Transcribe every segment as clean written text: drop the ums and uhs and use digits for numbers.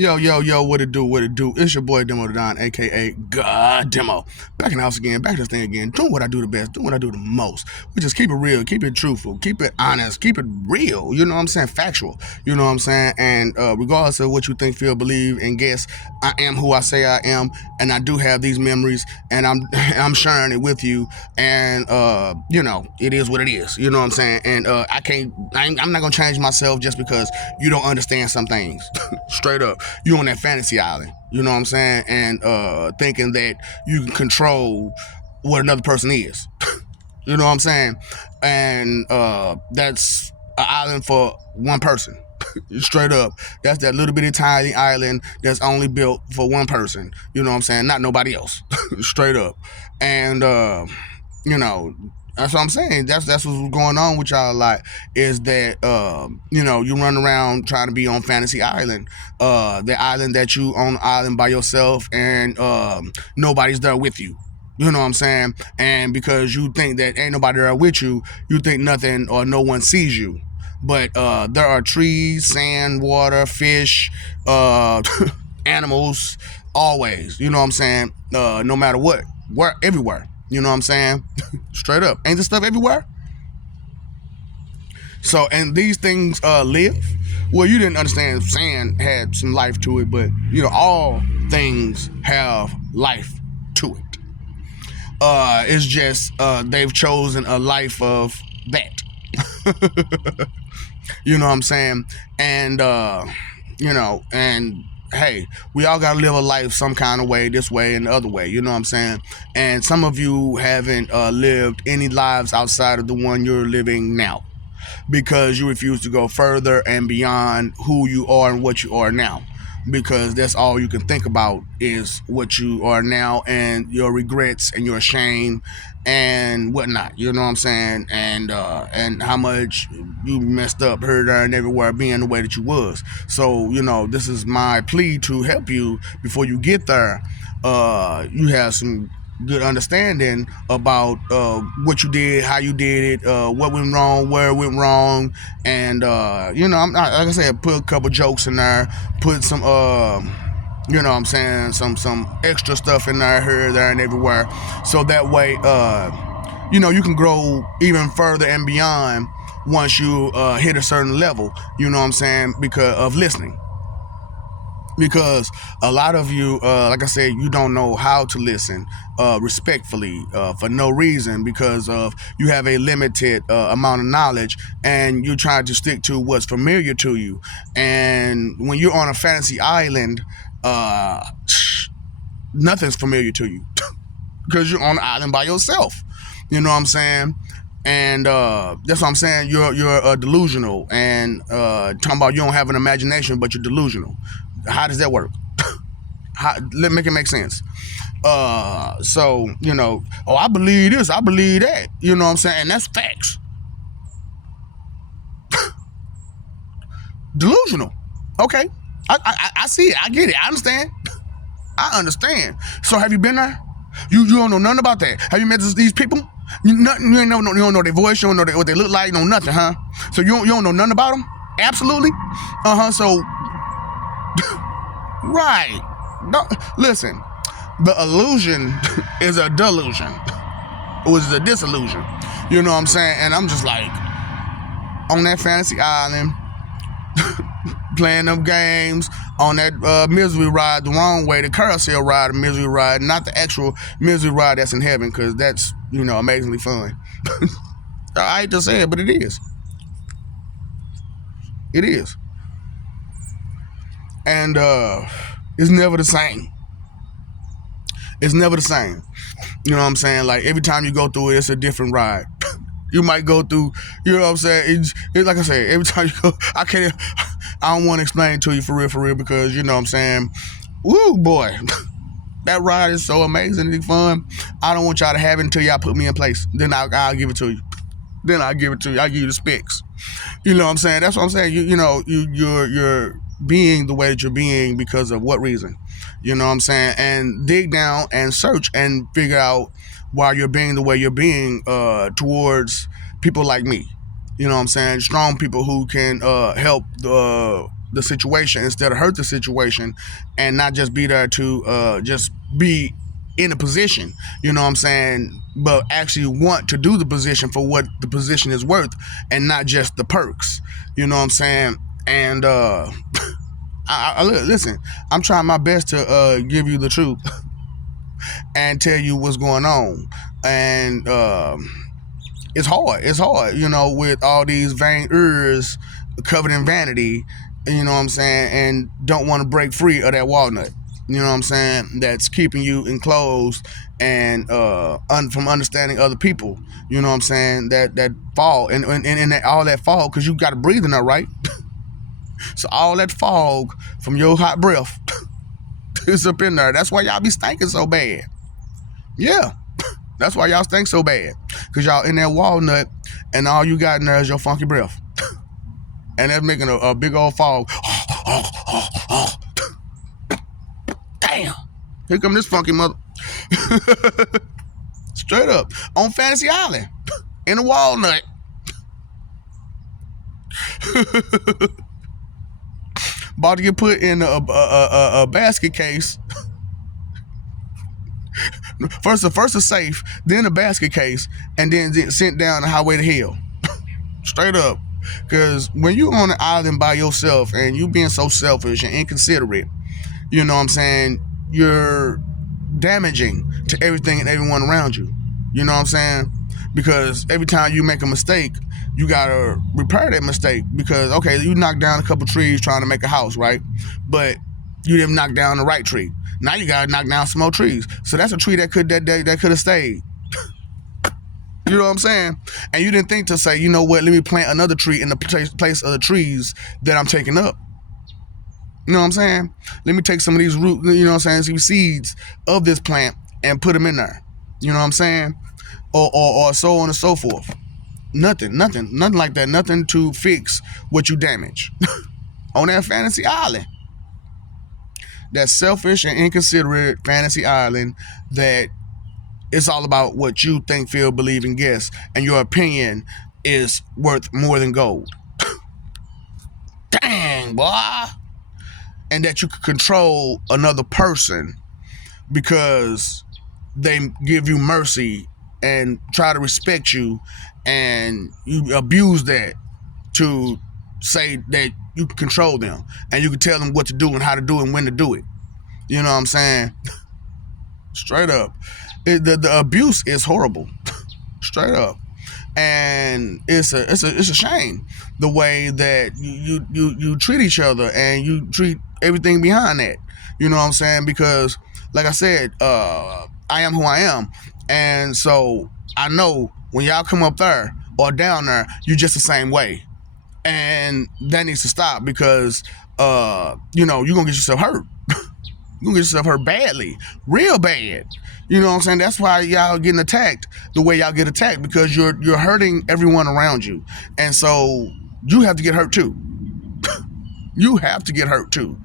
Yo, what it do, what it do? It's your boy Demo the Don, aka God Demo. Back in the house again, back to this thing again, doing what I do the best, doing what I do the most. We just keep it real, keep it truthful, keep it honest, keep it real, you know what I'm saying? Factual, you know what I'm saying? And regardless of what you think, feel, believe, and guess, I am who I say I am, and I do have these memories, and I'm sharing it with you, and it is what it is, you know what I'm saying? And I'm not gonna change myself just because you don't understand some things. Straight up, you on that fantasy island, you know what I'm saying, and thinking that you can control what another person is. You know what I'm saying? And that's an island for one person. Straight up, that's that little bitty tiny island that's only built for one person, you know what I'm saying, not nobody else. Straight up. And you know that's what I'm saying. That's what's going on with y'all a lot, is that you run around trying to be on Fantasy Island, the island that you on the island by yourself, and nobody's there with you. You know what I'm saying? And because you think that ain't nobody there with you, you think nothing or no one sees you. But there are trees, sand, water, fish, animals, always. You know what I'm saying? No matter what, where everywhere. You know what I'm saying? Straight up. Ain't this stuff everywhere? So, and these things live. Well, you didn't understand sand had some life to it, but all things have life to it. It's just they've chosen a life of that. You know what I'm saying? And and hey, we all gotta live a life some kind of way, this way and the other way, you know what I'm saying? And some of you haven't lived any lives outside of the one you're living now, because you refuse to go further and beyond who you are and what you are now, because that's all you can think about is what you are now and your regrets and your shame and whatnot, you know what I'm saying? And how much you messed up here, there, and everywhere being the way that you was. So this is my plea to help you before you get there. You have some good understanding about what you did, how you did it, what went wrong, where it went wrong, and I'm not, like I said, put a couple jokes in there, put some you know what I'm saying, some extra stuff in there, here, there, and everywhere, so that way you can grow even further and beyond once you hit a certain level, you know what I'm saying, because of listening. Because a lot of you, like I said, you don't know how to listen respectfully for no reason, because of you have a limited amount of knowledge, and you try to stick to what's familiar to you. And when you're on a fantasy island, nothing's familiar to you because you're on the island by yourself. You know what I'm saying? And that's what I'm saying. You're delusional, and talking about you don't have an imagination, but you're delusional. How does that work? Let make it make sense. So I believe this, I believe that. You know what I'm saying? And that's facts. Delusional. Okay, I see it. I get it. I understand. I understand. So have you been there? You don't know nothing about that. Have you met these people? You ain't you don't know their voice. You don't know what they look like. No nothing, huh? So you don't know nothing about them? Absolutely. So right. No, listen. The illusion is a delusion. It was a disillusion. You know what I'm saying? And I'm just like on that fantasy island, playing them games on that misery ride the wrong way, the carousel ride, the misery ride, not the actual misery ride that's in heaven, because that's amazingly fun. I hate to say it, but it is. It is. And it's never the same. It's never the same. You know what I'm saying? Like every time you go through it, it's a different ride. You might go through, you know what I'm saying? It's like I said, every time you go, I don't want to explain it to you for real, because you know what I'm saying? Woo, boy. That ride is so amazingly fun. I don't want y'all to have it until y'all put me in place. Then I'll give it to you. I'll give you the specs. You know what I'm saying? That's what I'm saying. You're being the way that you're being because of what reason? You know what I'm saying? And dig down and search and figure out why you're being the way you're being towards people like me. You know what I'm saying? Strong people who can help the situation instead of hurt the situation, and not just be there to just be in a position, you know what I'm saying, but actually want to do the position for what the position is worth and not just the perks, you know what I'm saying. And listen, I'm trying my best to give you the truth and tell you what's going on. And it's hard, you know, with all these vain ears covered in vanity, you know what I'm saying, and don't want to break free of that walnut, you know what I'm saying, that's keeping you enclosed and from understanding other people, you know what I'm saying, that fall and that, all that fog, because you got to breathe in there, right? So all that fog from your hot breath is up in there. That's why y'all be stinking so bad. Yeah, that's why y'all stink so bad, because y'all in that walnut and all you got in there is your funky breath. And that's making a big old fog. Damn. Here come this funky mother. Straight up. On Fantasy Island. In a walnut. About to get put in a basket case. First a safe, then a basket case, and then sent down the highway to hell. Straight up. Because when you on an island by yourself and you being so selfish and inconsiderate, you know what I'm saying, you're damaging to everything and everyone around you. You know what I'm saying? Because every time you make a mistake, you gotta repair that mistake. Because, okay, you knocked down a couple trees trying to make a house, right? But you didn't knock down the right tree. Now you gotta knock down some more trees. So that's a tree that could have stayed. You know what I'm saying? And you didn't think to say, you know what, let me plant another tree in the place of the trees that I'm taking up. You know what I'm saying? Let me take some of these root, you know what I'm saying, some seeds of this plant and put them in there. You know what I'm saying? Or so on and so forth. Nothing like that. Nothing to fix what you damage. On that Fantasy Island. That selfish and inconsiderate Fantasy Island that it's all about what you think, feel, believe, and guess, and your opinion is worth more than gold. Dang, boy. And that you can control another person because they give you mercy and try to respect you, and you abuse that to say that you can control them and you can tell them what to do and how to do it and when to do it. You know what I'm saying? Straight up. The abuse is horrible. Straight up. And it's a shame the way that you treat each other and you treat everything behind that. You know what I'm saying? Because like I said, I am who I am. And so I know when y'all come up there or down there, you just the same way. And that needs to stop because you know, you're gonna get yourself hurt. You're gonna get yourself hurt badly. Real bad. You know what I'm saying? That's why y'all getting attacked the way y'all get attacked, because you're hurting everyone around you. And so you have to get hurt too. You have to get hurt too.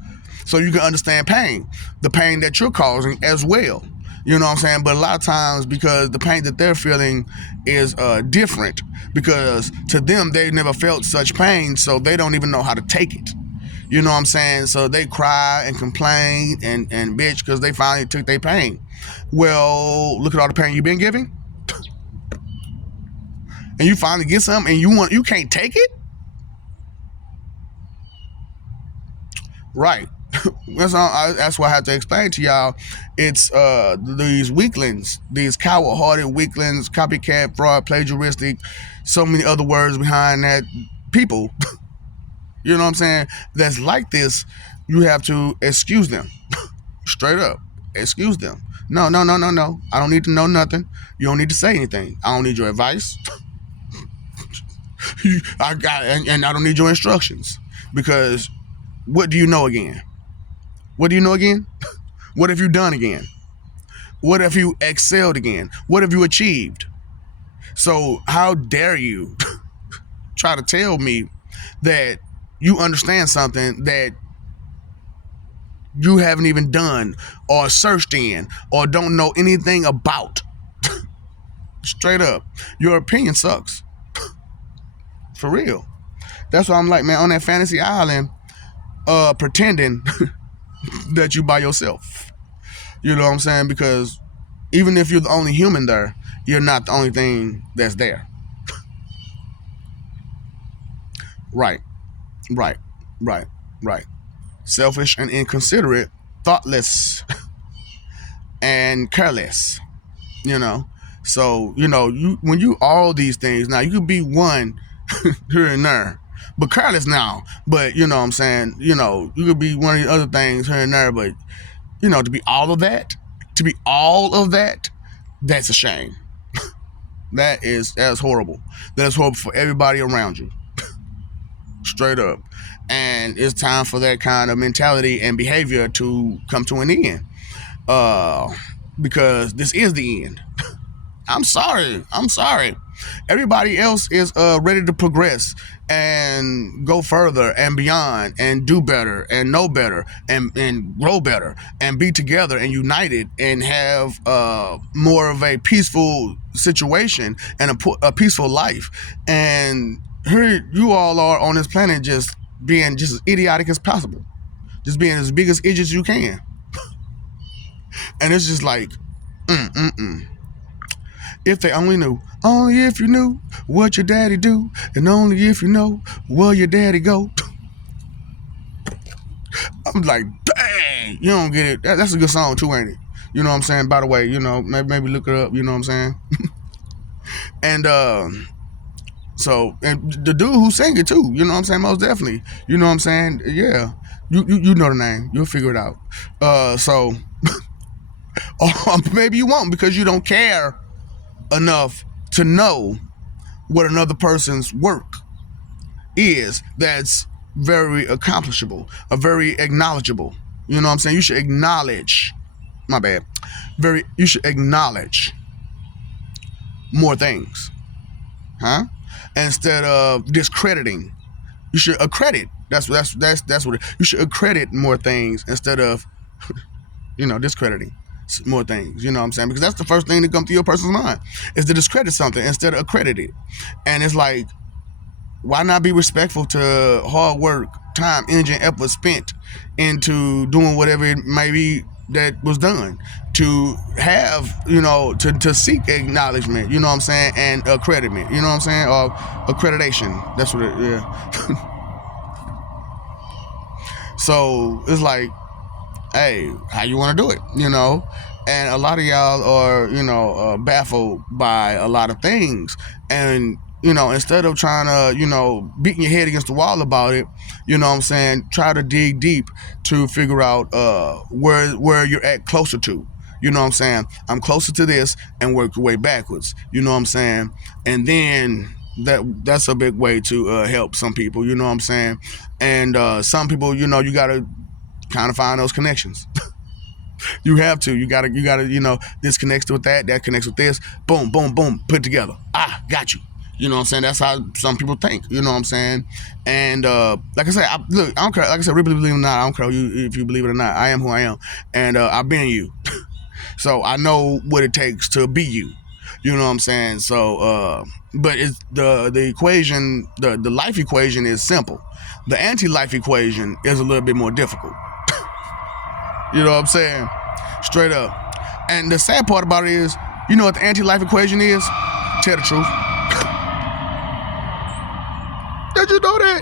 So you can understand pain. The pain that you're causing as well. You know what I'm saying? But a lot of times, because the pain that they're feeling is different, because to them, they never felt such pain, so they don't even know how to take it. You know what I'm saying? So they cry and complain and bitch because they finally took their pain. Well, look at all the pain you've been giving. And you finally get something and you can't take it? Right. That's what I have to explain to y'all. It's these weaklings, these coward-hearted weaklings, copycat, fraud, plagiaristic, so many other words behind that people. You know what I'm saying? That's like this. You have to excuse them. Straight up. Excuse them. No. I don't need to know nothing. You don't need to say anything. I don't need your advice. And I don't need your instructions. Because what do you know again? What do you know again? What have you done again? What have you excelled again? What have you achieved? So how dare you try to tell me that you understand something that you haven't even done or searched in or don't know anything about? Straight up. Your opinion sucks. For real. That's why I'm like, man, on that Fantasy Island, pretending that you by yourself. You know what I'm saying? Because even if you're the only human there, you're not the only thing that's there. Right, right, right, right. Selfish and inconsiderate, thoughtless and careless. You know, so you when you all these things now, you could be one here and there, but careless now. But you know what I'm saying. You could be one of the other things here and there, but to be all of that, that's a shame. That's horrible. That's horrible for everybody around you, straight up. And it's time for that kind of mentality and behavior to come to an end. Because this is the end. I'm sorry. Everybody else is ready to progress and go further and beyond and do better and know better and grow better and be together and united and have more of a peaceful situation and a peaceful life. And here you all are on this planet just being just as idiotic as possible, just being as big as idiots you can. And it's just like, if they only knew, only if you knew what your daddy do, and only if you know where your daddy go. I'm like, dang, you don't get it. That's a good song too, ain't it? You know what I'm saying? By the way, maybe look it up. You know what I'm saying? And so, and the dude who sang it too. You know what I'm saying? Most definitely. You know what I'm saying? Yeah. You know the name. You'll figure it out. So, or maybe you won't because you don't care enough to know what another person's work is that's very accomplishable, very acknowledgeable. You know what I'm saying? You should acknowledge, my bad, you should acknowledge more things, huh? Instead of discrediting. You should accredit. That's what you should accredit more things instead of discrediting more things. You know what I'm saying? Because that's the first thing that comes to your person's mind is to discredit something instead of accredit it. And it's like, why not be respectful to hard work, time, energy, and effort spent into doing whatever it may be that was done to have, to seek acknowledgement, you know what I'm saying, and accreditment, you know what I'm saying, or accreditation. That's what it, yeah. So it's like, hey, how you want to do it, And a lot of y'all are, baffled by a lot of things. And, instead of trying to, beating your head against the wall about it, you know what I'm saying, try to dig deep to figure out where you're at closer to. You know what I'm saying? I'm closer to this and work your way backwards. You know what I'm saying? And then that's a big way to help some people, you know what I'm saying? And some people, you got to kind of find those connections. You have to. You gotta, this connects with that connects with this. Boom, boom, boom, put together. Got you. You know what I'm saying? That's how some people think. You know what I'm saying? And like I said, I don't care. Like I said, really believe it or not, I don't care if you believe it or not. I am who I am. And I've been you. So I know what it takes to be you. You know what I'm saying? So, but it's the equation, the life equation is simple. The anti-life equation is a little bit more difficult. You know what I'm saying? Straight up. And the sad part about it is, you know what the anti-life equation is? Tell the truth. Did you know that?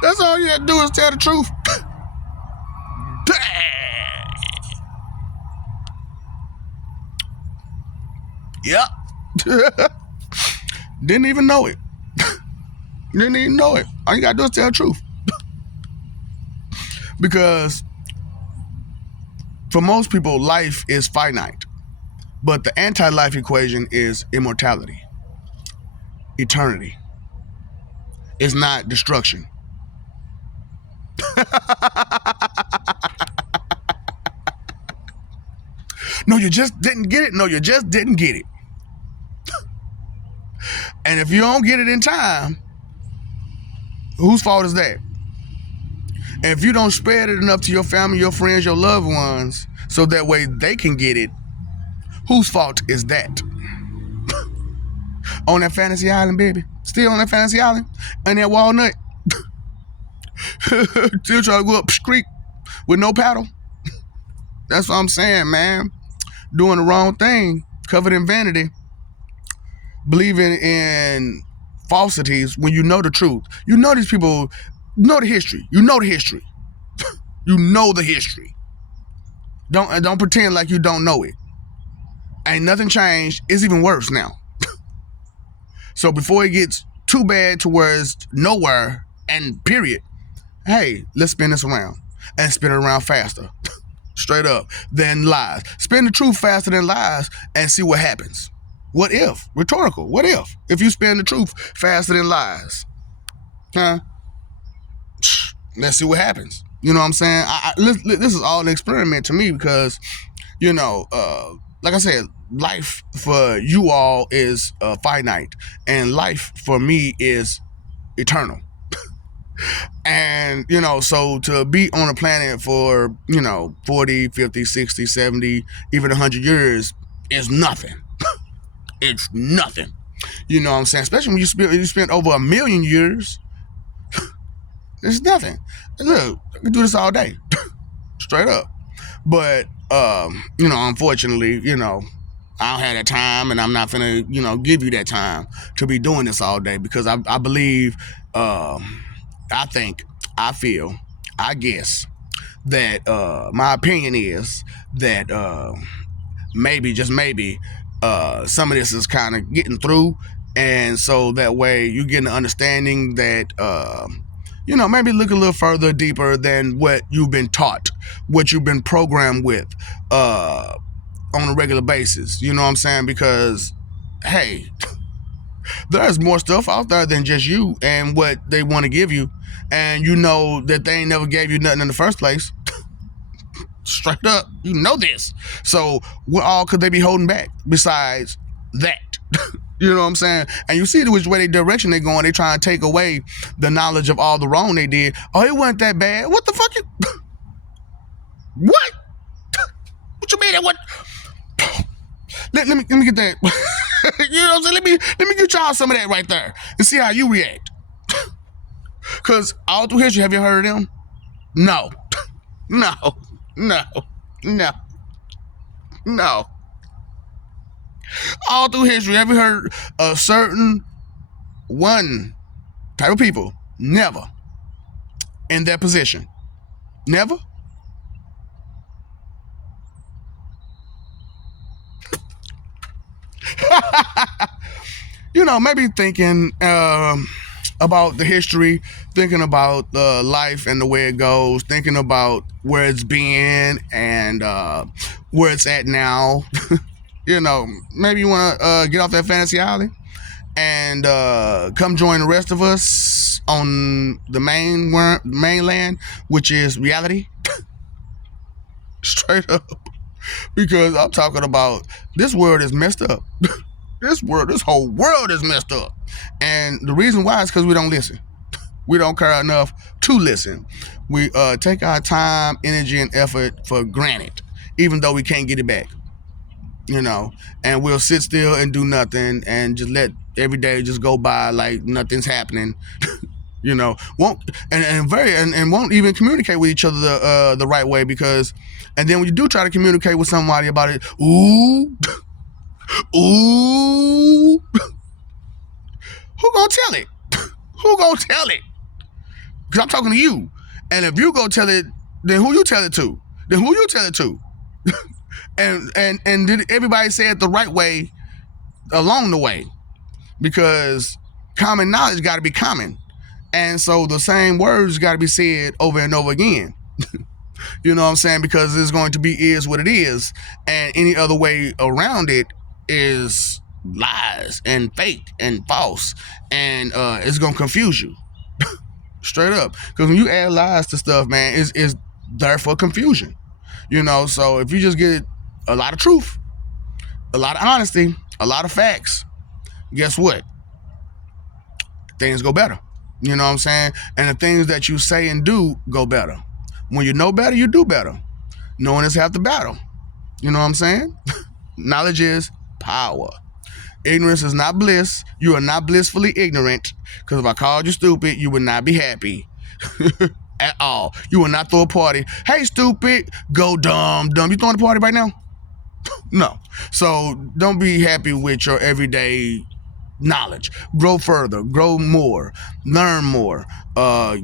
That's all you have to do is tell the truth. Yep. Didn't even know it. Didn't even know it. All you gotta do is tell the truth. Because for most people, life is finite. But the anti-life equation is immortality. Eternity. It's not destruction. No, you just didn't get it. No, you just didn't get it. And if you don't get it in time, whose fault is that? And if you don't spread it enough to your family, your friends, your loved ones, so that way they can get it, whose fault is that? On that fantasy island, baby. Still on that fantasy island? And that walnut? Still trying to go up creek with no paddle. That's what I'm saying, man. Doing the wrong thing, covered in vanity, believing in falsities when you know the truth. You know these people, know the history. You know the history. You know the history. Don't pretend like you don't know it. Ain't nothing changed. It's even worse now. So before it gets too bad to where it's nowhere and period, hey, let's spin this around and spin it around faster. Straight up, than lies. Spin the truth faster than lies and see what happens. What if? Rhetorical. What if? If you spin the truth faster than lies? Huh? Let's see what happens. You know what I'm saying? This is all an experiment to me because, like I said, life for you all is finite, and life for me is eternal. And, so to be on a planet for, 40, 50, 60, 70, even 100 years is nothing. It's nothing. You know what I'm saying? Especially when you spend over 1 million years. It's nothing. Look, I can do this all day. Straight up. But, unfortunately, I don't have that time, and I'm not finna, give you that time to be doing this all day because I believe, I think, I feel, I guess that my opinion is that maybe, just maybe, some of this is kind of getting through, and so that way you get an understanding that maybe look a little further deeper than what you've been taught, what you've been programmed with on a regular basis. You know what I'm saying? Because hey, there's more stuff out there than just you and what they want to give you, and you know that they ain't never gave you nothing in the first place. Straight up, you know this. So what all could they be holding back besides that? You know what I'm saying? And you see which way they direction they going. They trying to take away the knowledge of all the wrong they did. Oh, it wasn't that bad. What the fuck? What? What you mean that what? Let me get that. You know what I'm saying? Let me get y'all some of that right there and see how you react. Cause all through history, have you heard of them? No. No. All through history, have you heard a certain one type of people? Never. In that position. Never. Maybe thinking about the history, thinking about life and the way it goes, thinking about where it's been and where it's at now. Maybe you want to get off that fantasy island and come join the rest of us on the mainland, which is reality. Straight up. Because I'm talking about this world is messed up. This whole world is messed up. And the reason why is because we don't listen. We don't care enough to listen. We take our time, energy, and effort for granted, even though we can't get it back. And we'll sit still and do nothing and just let every day just go by like nothing's happening. Won't won't even communicate with each other the right way because, and then when you do try to communicate with somebody about it, ooh, who gonna tell it? Who gonna tell it? Because I'm talking to you, and if you go tell it, then who you tell it to? Then who you tell it to? and did everybody say it the right way along the way? Because common knowledge got to be common. And so the same words got to be said over and over again. You know what I'm saying? Because it's going to be is what it is. And any other way around it is lies and fake and false. And it's going to confuse you. Straight up. Because when you add lies to stuff, man, it's there for confusion. So if you just get a lot of truth, a lot of honesty, a lot of facts, guess what? Things go better. You know what I'm saying? And the things that you say and do go better. When you know better, you do better. Knowing is half the battle. You know what I'm saying? Knowledge is power. Ignorance is not bliss. You are not blissfully ignorant. Because if I called you stupid, you would not be happy. At all. You will not throw a party. Hey, stupid, go dumb. You throwing a party right now? No. So don't be happy with your everyday knowledge. Grow further, grow more, learn more,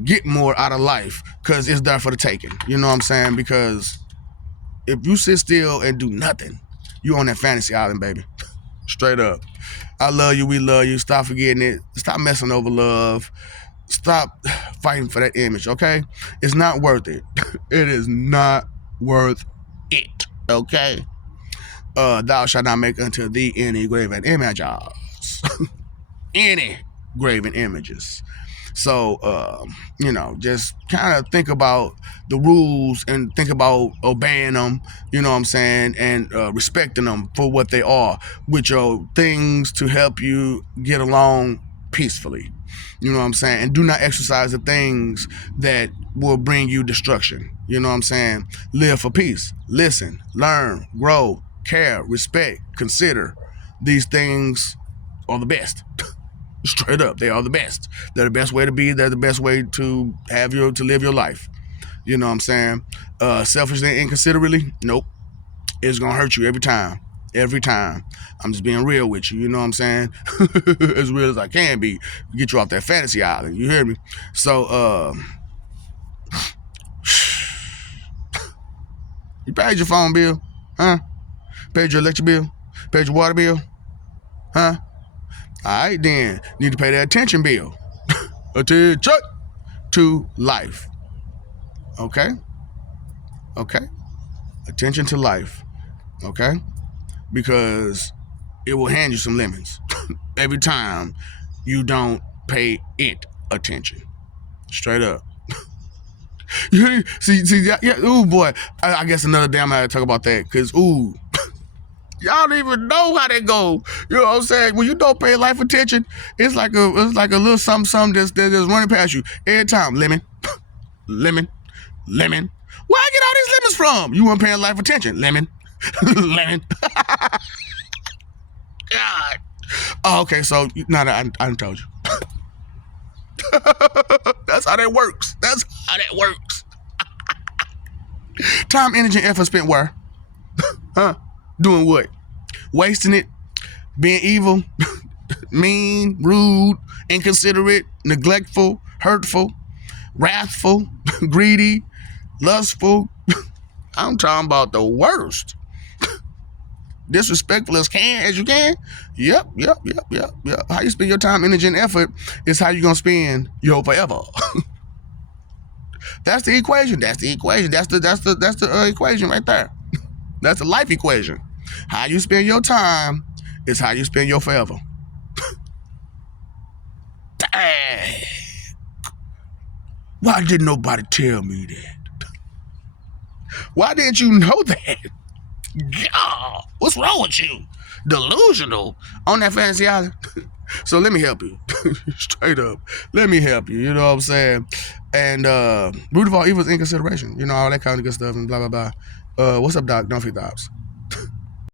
get more out of life, because it's there for the taking. You know what I'm saying? Because if you sit still and do nothing, you on that fantasy island, baby. Straight up. I love you, we love you. Stop forgetting it. Stop messing over love. Stop fighting for that image, okay? It's not worth it. It is not worth it, okay? Thou shalt not make unto thee any graven images. Any graven images. So, just kind of think about the rules and think about obeying them, you know what I'm saying, and respecting them for what they are, which are things to help you get along peacefully. You know what I'm saying? And do not exercise the things that will bring you destruction. You know what I'm saying? Live for peace. Listen, learn, grow, care, respect, consider. These things are the best. Straight up, they are the best. They're the best way to be. They're the best way to live your life. You know what I'm saying? Selfishly and inconsiderately, nope. It's gonna hurt you every time. Every time. I'm just being real with you. You know what I'm saying? As real as I can be. Get you off that fantasy island. You hear me? So, you paid your phone bill, huh? Paid your electric bill? Paid your water bill, huh? All right, then. Need to pay that attention bill. Attention to life. Okay? Okay? Attention to life. Okay? Because it will hand you some lemons every time you don't pay it attention. Straight up. see, yeah, ooh, boy. I guess another day I'm going to talk about that, because, ooh, y'all don't even know how that go. You know what I'm saying? When you don't pay life attention, it's like a little something that's running past you every time. Lemon, lemon, lemon. Where I get all these lemons from? You weren't paying life attention. Lemon, lemon. God. Oh, okay, so no, I done told you. That's how that works. That's how that works. Time, energy, and effort spent where? Huh? Doing what? Wasting it? Being evil? Mean? Rude? Inconsiderate? Neglectful? Hurtful? Wrathful? Greedy? Lustful? I'm talking about the worst. Disrespectful as you can. Yep. How you spend your time, energy, and effort is how you gonna spend your forever. That's the equation. That's the equation right there. That's the life equation. How you spend your time is how you spend your forever. Dang. Why didn't nobody tell me that? Why didn't you know that? God, what's wrong with you? Delusional on that fantasy island. So let me help you. Straight up. Let me help you. You know what I'm saying? And root of all evil is inconsideration. You know, all that kind of good stuff and blah, blah, blah. What's up, Doc? Don't forget the ops.